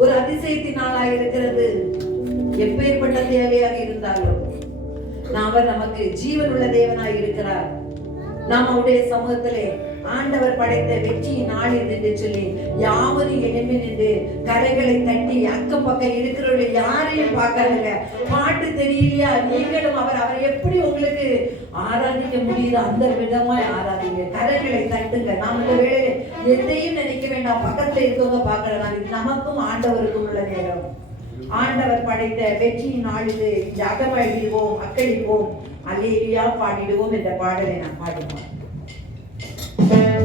ஒரு அதிசயத்தின் நாளாக இருக்கிறது. எப்பேற்பட்ட தேவையாக இருந்தாலும் அவர் நமக்கு ஜீவனுள்ள தேவனாய் இருக்கிறார். நாம் அவருடைய சமூகத்திலே ஆண்டவர் படைத்த வெற்றியின் நாள் என்று சொல்லி யாவரும் எழும்பி நின்று கரைகளை தட்டி அக்கம் பக்கம் இருக்கிறவர்கள் யாரையும் பார்க்காதுங்க. பாட்டு தெரியலையா, நீங்களும் அவரை எப்படி உங்களுக்கு ஆராதிக்க முடியுது அந்த விதமாய் ஆராதிங்க. கரைகளை தட்டுங்க. நாம் இந்த வேளையில எதையும் நினைக்க வேண்டாம். பக்கத்துல இருக்கவங்க பார்க்கலாம். இது நமக்கும் ஆண்டவருக்கும் உள்ள நேரம். ஆண்டவர் படைத்த வெற்றியின் நாளிலே ஜாகமழிவோம், அக்களிப்போம், அல்லேலூயா பாடிடுவோம் என்ற பாடலை நான் பாடுவோம். Yeah.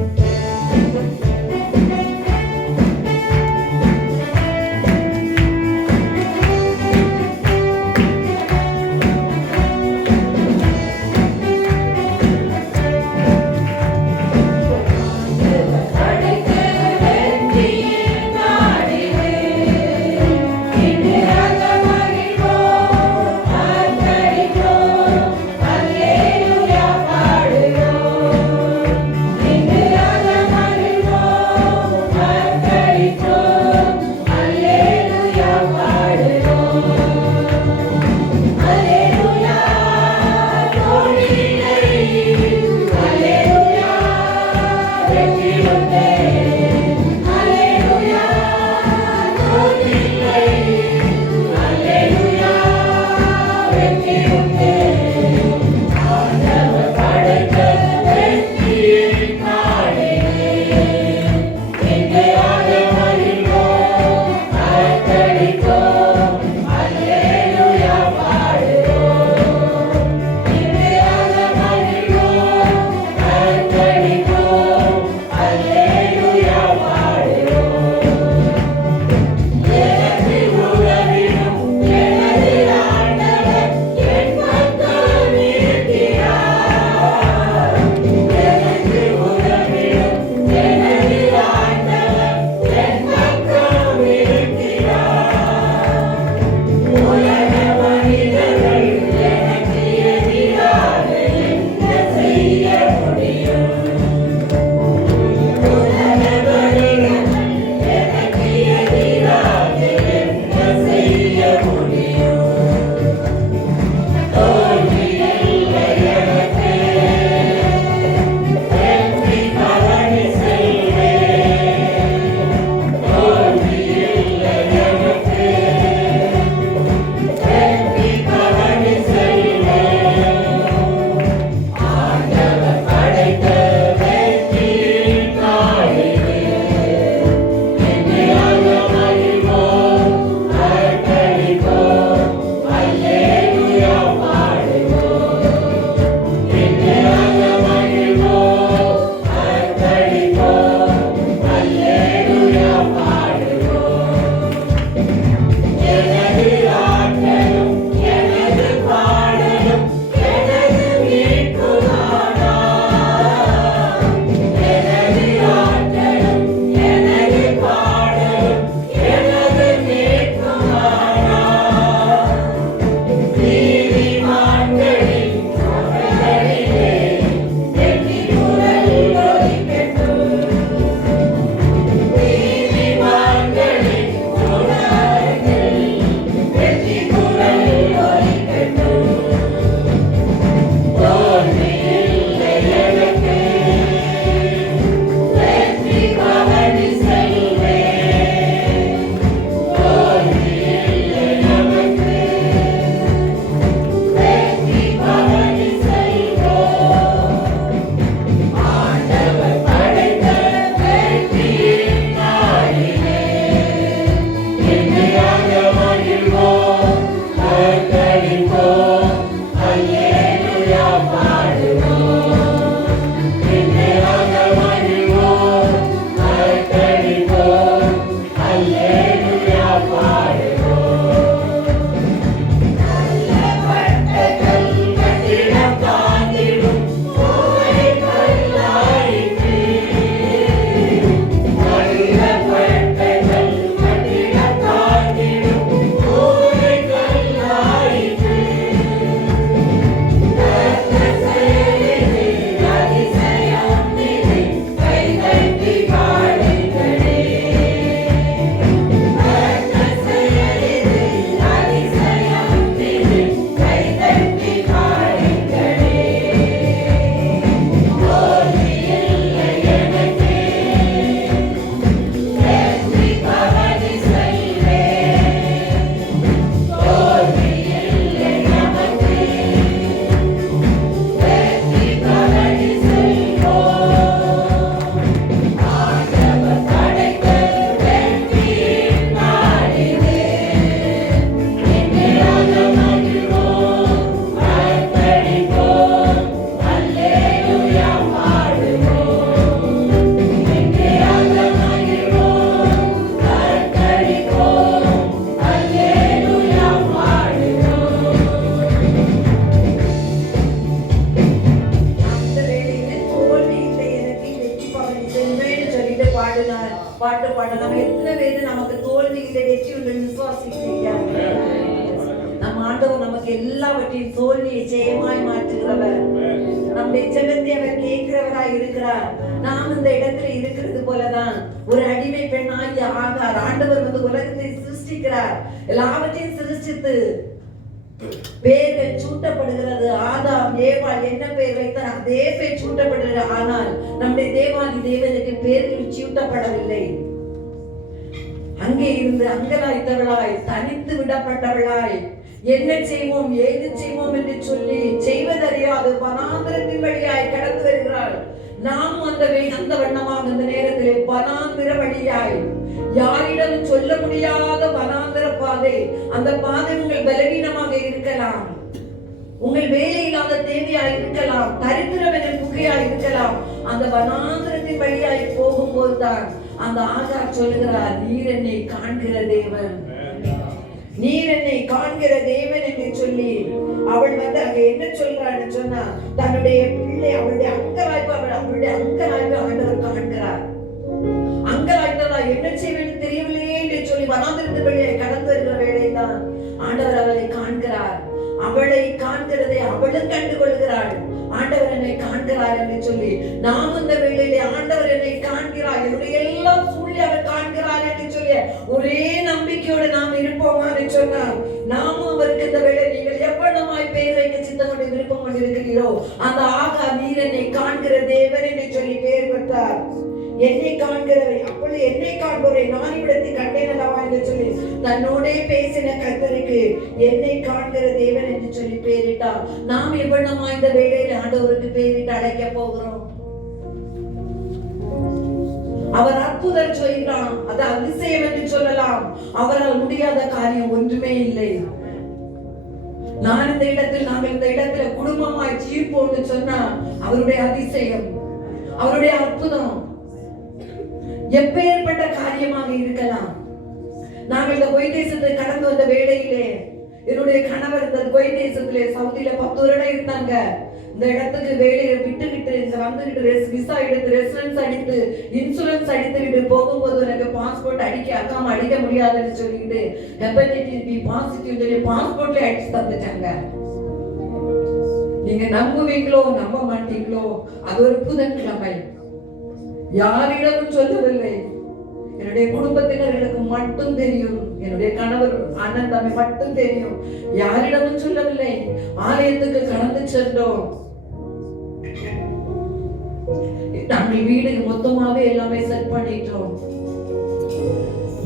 பேரு நமக்கு தோல்வி இல்லை, வெற்றி உண்டு விசுவாசிக்கிறீங்க. நம்ம ஆண்டவர் நமக்கு எல்லாவற்றையும் தோல்வியை ஜெயமாய் மாற்றுகிறவர். நம்முடைய ஜெபத்தை அவர் கேட்கிறவராய் இருக்கிறார். நாம் இந்த இடத்துல இருக்கிறது போலதான் ஒரு அடிமை பெண்ணாகி ஆகார். ஆண்டவர் உலகத்தை சிருஷ்டிக்கிறார். எல்லாவற்றையும் சிருஷ்டித்து பேர்கள் சூட்டப்படுகிறது. ஆதாம் ஏவாள் என்ன பெயர் வைத்தார் அதே பெயர் சூட்டப்படுகிறது. ஆனால் நம்முடைய தேவாதி தேவனுக்கு பேர்கள் சூட்டப்படவில்லை. அங்கே இருந்து அங்கலாய்த்தவளாய், தனித்து விடப்பட்டவளாய், என்ன செய்வோம் ஏது செய்வோம் என்று சொல்லி செய்வதறியாது வனாந்திரத்தின் வழியாய் கடந்து வருகிறாள். நாம் அந்த வண்ணமாக இந்த நேரத்தில் வனாந்திர வழியாய், யாரிடம் சொல்ல முடியாத வனாந்திர பாதை. அந்த பாதை உங்கள் பலவீனமாக இருக்கலாம், உங்கள் வேலை இல்லாத தேவையாய் இருக்கலாம், தரித்திரம் என்ற புகையாய் இருக்கலாம். அந்த வனாந்திரத்தின் வழியாய் போகும்போதுதான் அந்த ஆகார் சொல்லுகிறார், நீர் என்னை காண்கிற தேவன், நீர் என்னை காண்கிற தேவன் என்று சொல்லி அவள் அங்க என்ன சொல்றான்னு சொன்னா, தன்னுடைய பிள்ளை அவளுடைய அங்கலாய்ப்பு ஆண்டவர் காண்கிறார். அங்கலாய்த்ததா என்ன செய்வது தெரியவில்லையே என்று சொல்லி வனாந்திரத்தின் வழியை கடந்து வருகிற வேளைதான் ஆண்டவர் அவளை காண்கிறார். அவளை காண்கிறதை அவளும் கண்டு கொள்கிறாள். ஆண்டவர் என்னை காண்கிறார் என்று சொல்லி நாம் இந்த வேளையிலே ஆண்டவர் என்னை காண்கிறார், என்னுடைய எல்லா சூழ்நிலை அவர் காண்கிறார் என்று சொல்லி ஒரே நம்பிக்கையோடு நாம் இருப்போமா என்று சொன்னால், நாமும் அவருக்கு இந்த வேளை நீங்கள் எவ்வளவாய் பெயர் வைக்க சித்தம் கொண்டு விருப்பம் கொண்டிருக்கிறீரோ அந்த ஆகார் நீர் என்னை காண்கிற தேவன் என்று சொல்லி பெயர் பெற்றார். என்னை காண்கிறவை, அப்பொழுது என்னை காண்பவரை நான் இவ்விடத்தை கண்டேன் அல்லவா என்று சொல்லி தன்னோடே பேசின கர்த்தருக்கு என்னை காண்கிற தேவன் என்று சொல்லி பெயரிட்டார். நாம் எவ்வளமா இந்த வேளையில் ஆண்டவருக்கு பெயரிட்டு அழைக்க போகிறோம். அவர் அற்புதம் சொல்கிறான், அது அதிசயம் என்று சொல்லலாம். அவரால் முடியாத காரியம் ஒன்றுமே இல்லை. நாங்கள் இந்த இடத்துல குடும்பமாய் ஜீவிப்போம்னு சொன்னா அவருடைய அதிசயம், அவருடைய அற்புதம் எப்பேற்பட்ட காரியமாக இருக்கலாம். நாங்கள் இந்த கொய் தேசத்தை கடந்து வந்த வேளையிலே என்னுடைய கணவர் இந்த கொய் தேசத்திலே சவுதியில 10 வருடம் இருந்தாங்க. இந்த இடத்துக்கு வேலையை விட்டுக்கிட்டு இங்க வந்துகிட்டு விசா எடுத்து ரெசிடென்ஸ் அடித்து இன்சூரன்ஸ் அடித்துக்கிட்டு போகும்போது எனக்கு பாஸ்போர்ட் அக்காம அடிக்க முடியாதுன்னு சொல்லிட்டு ஹெப்படைட்டிஸ் பி பாசிட்டிவ் சொல்லி பாஸ்போர்ட்ல அடிச்சு தந்துட்டாங்க. நீங்க நம்புவீங்களோ நம்ப மாட்டீங்களோ, அது ஒரு புதன்கிழமை. யாரிடமும் சொல்லவில்லை, என்னுடைய குடும்பத்தினர்களுக்கு மட்டும் தெரியும், என்னுடைய கணவர் அண்ணன் தம்பி மட்டும் தெரியும், யாரிடமும் சொல்லவில்லை. ஆலயத்துக்கு கடந்து சென்றோம். நாங்கள் வீடு மொத்தமாவே எல்லாமே செட் பண்ணிட்டோம்.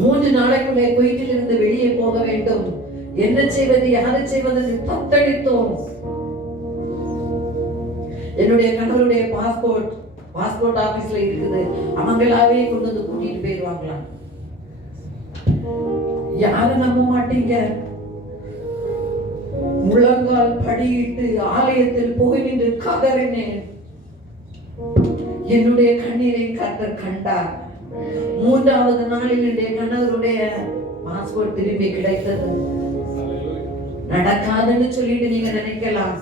3 நாளைக்குள்ளே குவைத்தில் இருந்து வெளியே போக வேண்டும். என்ன செய்வது யாரை செய்வது தத்தளித்தோம். என்னுடைய கணவருடைய பாஸ்போர்ட் ஆபீஸ்ல இருக்குது, அவங்களாவே கொண்டு வந்து கூட்டிட்டு போயிருவாங்களாம். யாரும் நம்ப மாட்டீங்க. முழங்கால் படியிட்டு ஆலயத்தில் போய் நின்று கதறினேன். என்னுடைய கண்ணீரை கர்த்தர் கண்டார். 3வது நாளில் என்னுடைய கணவருடைய பாஸ்போர்ட் திரும்பி கிடைத்தது. நடக்காதுன்னு சொல்லிட்டு நீங்க நினைக்கலாம்.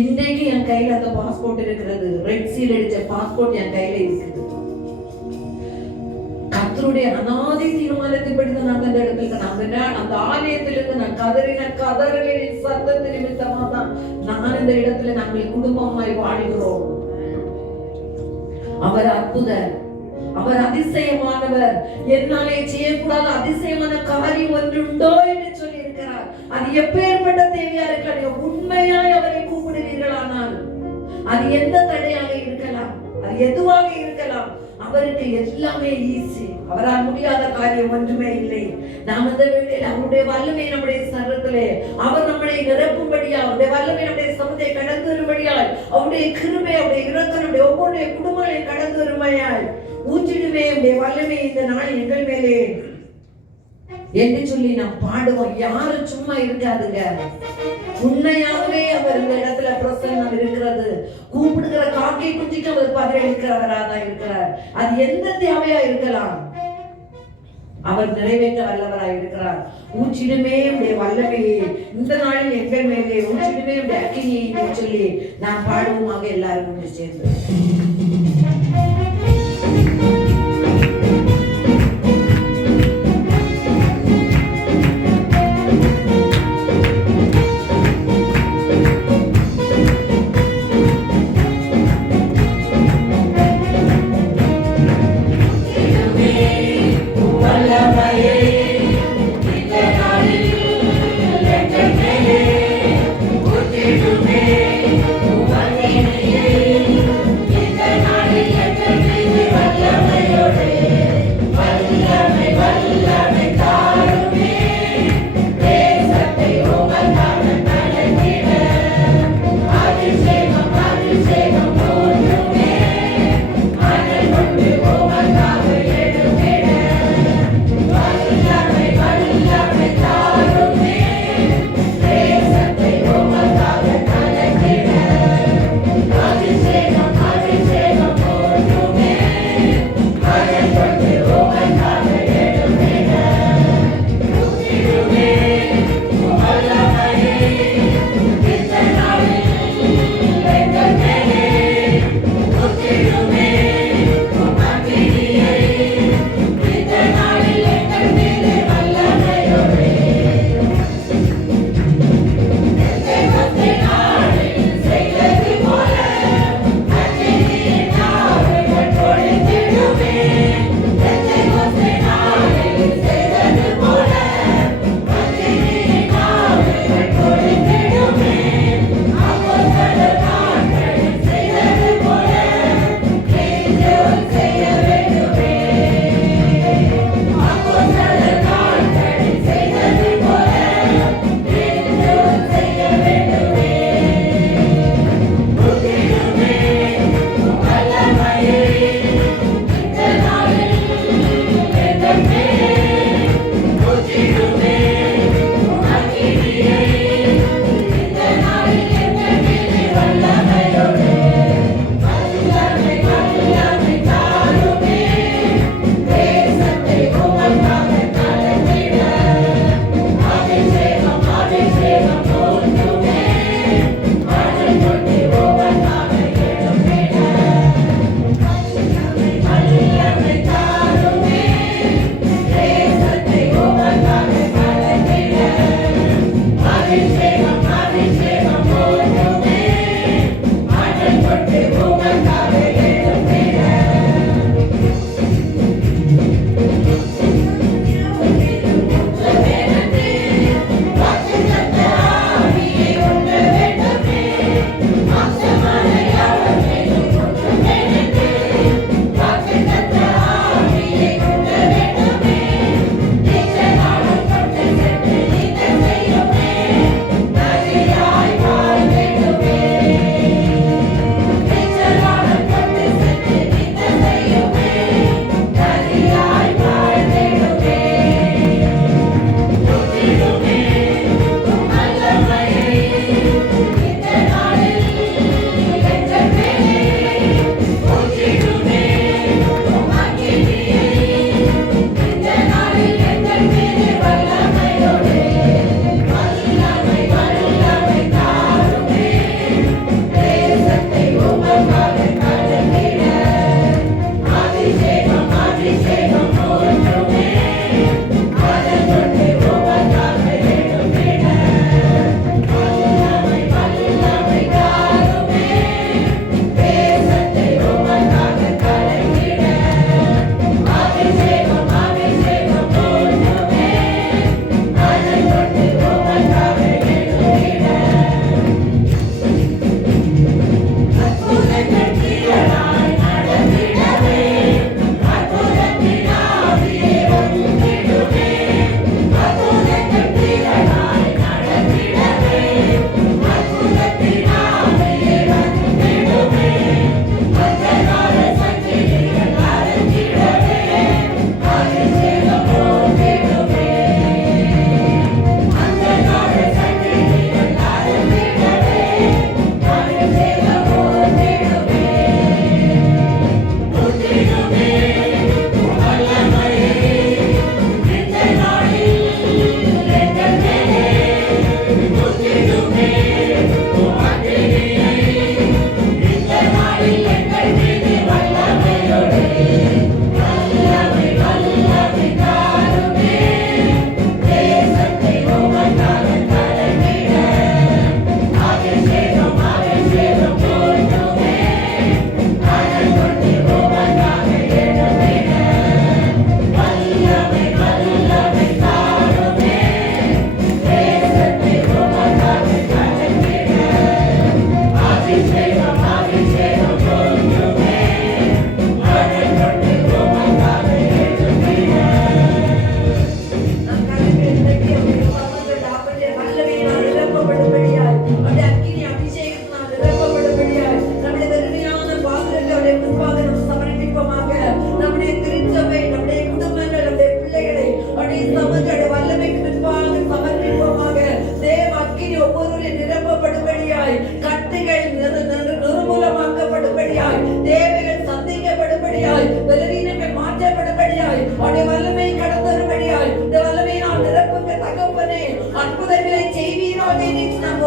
இன்றைக்கு என் கையில அந்த பாஸ்போர்ட் இருக்கிறது. ரெட் சீல் அடிச்ச பாஸ்போர்ட் என் கையில இருக்குது. கர்த்தருடைய அநாதி தீர்மானத்தின்படிதான் நாங்க அந்த இடத்துல அந்த ஆலயத்திலிருந்து நான் கதறின சத்தத்தின் நிமித்தமா தான் நான் இந்த இடத்துல நாங்கள் குடும்பமாய் வாழ்கிறோம். அவர் அற்புதர், அவர் அதிசயமானவர். என்னாலே செய்யக்கூடாத அதிசயமான காரியம் ஒன்று உண்டோ என்று சொல்லி இருக்கிறார். அது எப்பேற்பட்ட தேவையா இருக்கலாம், உண்மையாய் அவரை கூப்பிடுவீர்களானால் அது எந்த தடையாக இருக்கலாம், அது எதுவாக இருக்கலாம், அவருக்கு எல்லாமே ஈஸி. அவரால் முடியாத காரியம் ஒன்றுமே இல்லை. நாம் இந்த வேளையில் அவருடைய வல்லமை நம்முடைய சரத்திலே அவர் நம்மை நிரப்பும்படியா, அவருடைய வல்லமை நம்முடைய சமூகத்தை கடந்து வரும்படியாய், அவருடைய கிருபை அவருடைய இரக்கம் நம்முடைய ஒவ்வொரு குடும்பங்களை கடந்து வருமையாய் ஊற்றிடுவே அவருடைய வல்லமை இந்த நாள் எங்கள் மேலே என்று சொல்லி நாம் பாடுவோம். யாரும் சும்மா இருக்காதுங்க. உண்மையாகவே அவர் இந்த இடத்துல பிரசன்னம் இருக்கிறது. கூப்பிடுகிற காக்கை குஞ்சிக்கு அவர் பதிலளிக்கிறவராதான் இருக்கிறார். அது எந்த தேவையா இருக்கலாம், அவர் நிறைவேற்ற வல்லவராய் இருக்கிறார். ஊற்றிடுமே உடைய வல்லமையை இந்த நாளில் எங்கள் மேலே ஊற்றிடுமே உடைய அக்கினியை சொல்லி நாம் பாடுவோமாக எல்லாரும் சேர்ந்து.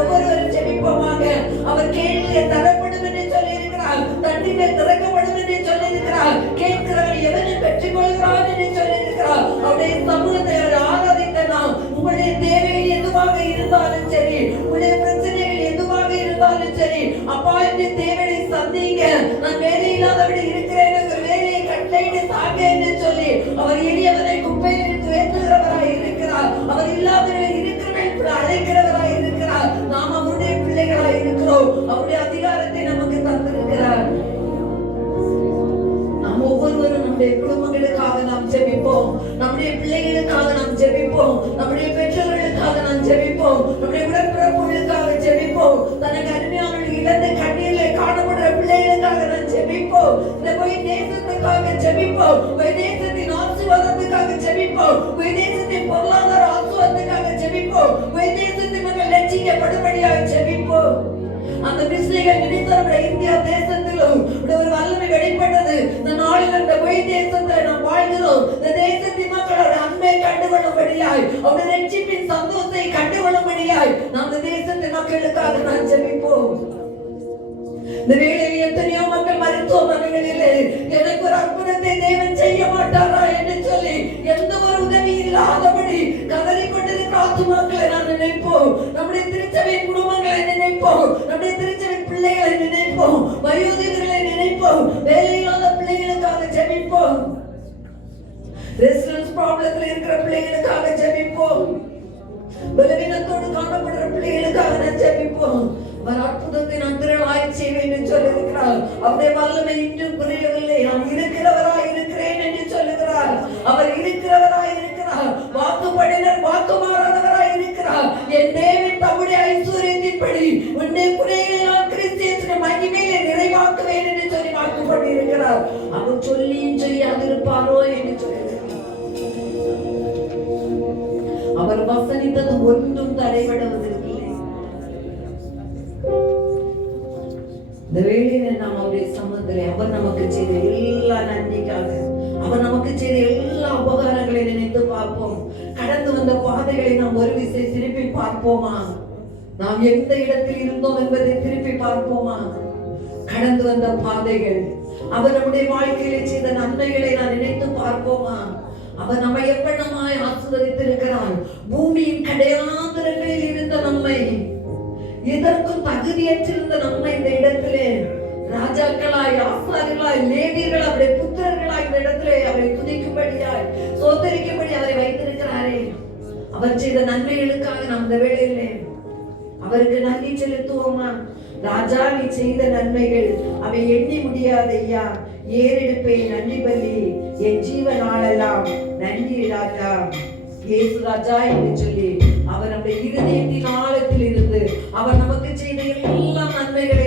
ஒவ்வொருவரும் ஜெபிப்போமாக. அவர் கேள்வியை தரப்படும் என்று சொல்லி இருக்கிறார், தண்ணீரை திறக்கப்படும் என்று சொல்லி இருக்கிறார், கேட்கிறவர் எவனை பெற்றுக் கொள்கிறார் என்று சொல்லி இருக்கிறார். அவருடைய சமூகத்தை ஆராதித்த நாம் உங்களுடைய தேவைகள் எதுவாக இருந்தாலும் சரி, உங்களுடைய பிரச்சனைகள் எதுவாக இருந்தாலும் சரி, அப்பா இந்த தேவையை சந்திங்க, நான் வேலை இல்லாதபடி இருக்கிறேன், வேலையை கட்டளையிட்டு தாங்க என்று சொல்லி அவர் எளியவரை குப்பையிலிருந்து உயர்த்துகிறவராய் இருக்கிறார். அவர் இல்லாதவரை இருக்கிறவர்கள் அழைக்கிறவராய் இருக்கிறார். நாம் அவருடைய பிள்ளைகளாய் இருக்கிறோம். அவருடைய அதிகாரத்தை நமக்கு தந்திருக்கிறார். நாம் ஒவ்வொருவரும் நம்முடைய குடும்பங்களுக்காக நாம் ஜெபிப்போம், நம்முடைய பிள்ளைகளுக்காக நாம் ஜெபிப்போம், நம்முடைய பெற்றோர்களுக்காக நாம் ஜெபிப்போம், நம்முடைய உடன்பிறப்புகளுக்காக ஜெபிப்போம், தனக்கு அருமையானவர்கள் இழந்த கண்ணீரிலே காணப்படுற பிள்ளைகளுக்காக நாம் ஜெபிப்போம், இந்த போய் தேசத்துக்காக ஜெபிப்போம், போய் தேசத்தின் ஆசீர்வாதத்துக்காக ஜெபிப்போம், போய் தேசத்தின் பொருளாதார ஆசீர்வாதத்துக்காக ஜெபிப்போம், போய் தேசத்தின் மக்கள் ரட்சிக்கப்படும்படியாக ஜெபிப்போம். அந்த பிஸ்லிகள் நினைத்தவரை இந்தியா தேசத்திலும் ஒரு வல்லமை வெளிப்பட்டது. இந்த நாளில் அந்த பொய் தேசத்தில் நாம் வாழ்கிறோம். இந்த தேசத்தின் மக்களோட அன்பை கண்டுகொள்ளும்படியாய், அவருடைய ரட்சிப்பின் சந்தோஷத்தை கண்டுகொள்ளும்படியாய் நாம் இந்த தேசத்தின் மக்களுக்காக நாம் ஜெபிப்போம். இந்த வேளையில் எத்தனையோ மக்கள் மருத்துவமனைகளிலே எனக்கு ஒரு அற்புதத்தை தேவன் செய்ய மாட்டாரா என்று சொல்லி எந்த ஒரு உதவி இல்லாதபடி கதறிக்கொண்டிருக்கிற ஆத்துமாக்களை நான் நினைப்போம். நம்முடைய திருச்சபையின் குடும்பங்களை நினைப்போம், நம்முடைய திருச்சபையின் பிள்ளைகளை நினைப்போம், வயோதிகர்களை நினைப்போம், வேலையில்லாத பிள்ளைகளுக்காக ஜெபிப்போம், ரெசிடென்ஸ் ப்ராப்ளத்தில் இருக்கிற பிள்ளைகளுக்காக ஜெபிப்போம், பலவீனத்தோடு காணப்படுற பிள்ளைகளுக்காக நான் ஜெபிப்போம். அவர் அற்புதத்தை நான் திரளாய் செய்வேன் என்று சொல்லியிருக்கிறார். அவருடைய வல்லமை இன்றும் குறையவில்லை. நான் இருக்கிறவராய் இருக்கிறேன் என்று சொல்லுகிறார். அவர் இருக்கிறவராய் இருக்கிறார். வாக்குப்படினர் வாக்கு மாறாதவராய் இருக்கிறார். என் தேவன் தம்முடைய ஐஸ்வர்யத்தின்படி உன்னை குறைகளை நான் கிறிஸ்தியத்தின் மகிமையை நிறைவாக்குவேன் என்று சொல்லி வாக்குப்படி இருக்கிறார். அவர் சொல்லியும் செய்யாதிருப்பாரோ என்று சொல்லியிருக்கிறார். அவர் வசனித்தது ஒன்றும் தடைபடுவதில்லை. இந்த வேளையில நாம் அவருடைய சமூகத்திலே அவர் நமக்கு செய்த எல்லா நன்மைக்காக, அவர் நமக்கு செய்த எல்லா உபகாரங்களை நினைத்து பார்ப்போம். கடந்து வந்த பாதைகளை நாம் ஒரு விசை திருப்பி பார்ப்போமா? நாம் எந்த இடத்தில் இருந்தோம் என்பதை திருப்பி பார்ப்போமா? கடந்து வந்த பாதைகள், அவர் நம்முடைய வாழ்க்கையிலே செய்த நன்மைகளை நான் நினைத்து பார்ப்போமா? அவர் நம்மை எப்படிமாய் ஆசீர்வதித்திருக்கிறார். பூமியின் கடையாந்தரங்களில் இருந்த நம்மை, இதற்கும் தகுதியற்றிருந்த நம்ம இந்த இடத்திலே ராஜாக்களாய், ஆசாரியர்களாய், லேவியர்களாய், அவருடைய புத்திரர்களாய் இந்த இடத்திலே அவரை துதிக்கும்படியாய், சோதரிக்கும்படி அவரை வைத்திருக்கிறாரே. அவர் செய்த நன்மைகளுக்காக நாம் இந்த வேளையிலே அவருக்கு நன்றி செலுத்துவோமா? ராஜா, நீ செய்த நன்மைகள் அவை எண்ணி முடியாதையா. ஏறெடுப்பேன் நன்றி பலி, என் ஜீவனாலெல்லாம் நன்றி ராஜா, இயேசு ராஜா என்று சொல்லி அவர் நம்முடைய இருதயத்தின் ஆழத்தில் இருந்து அவர் நமக்கு செய்த எல்லா நன்மைகளை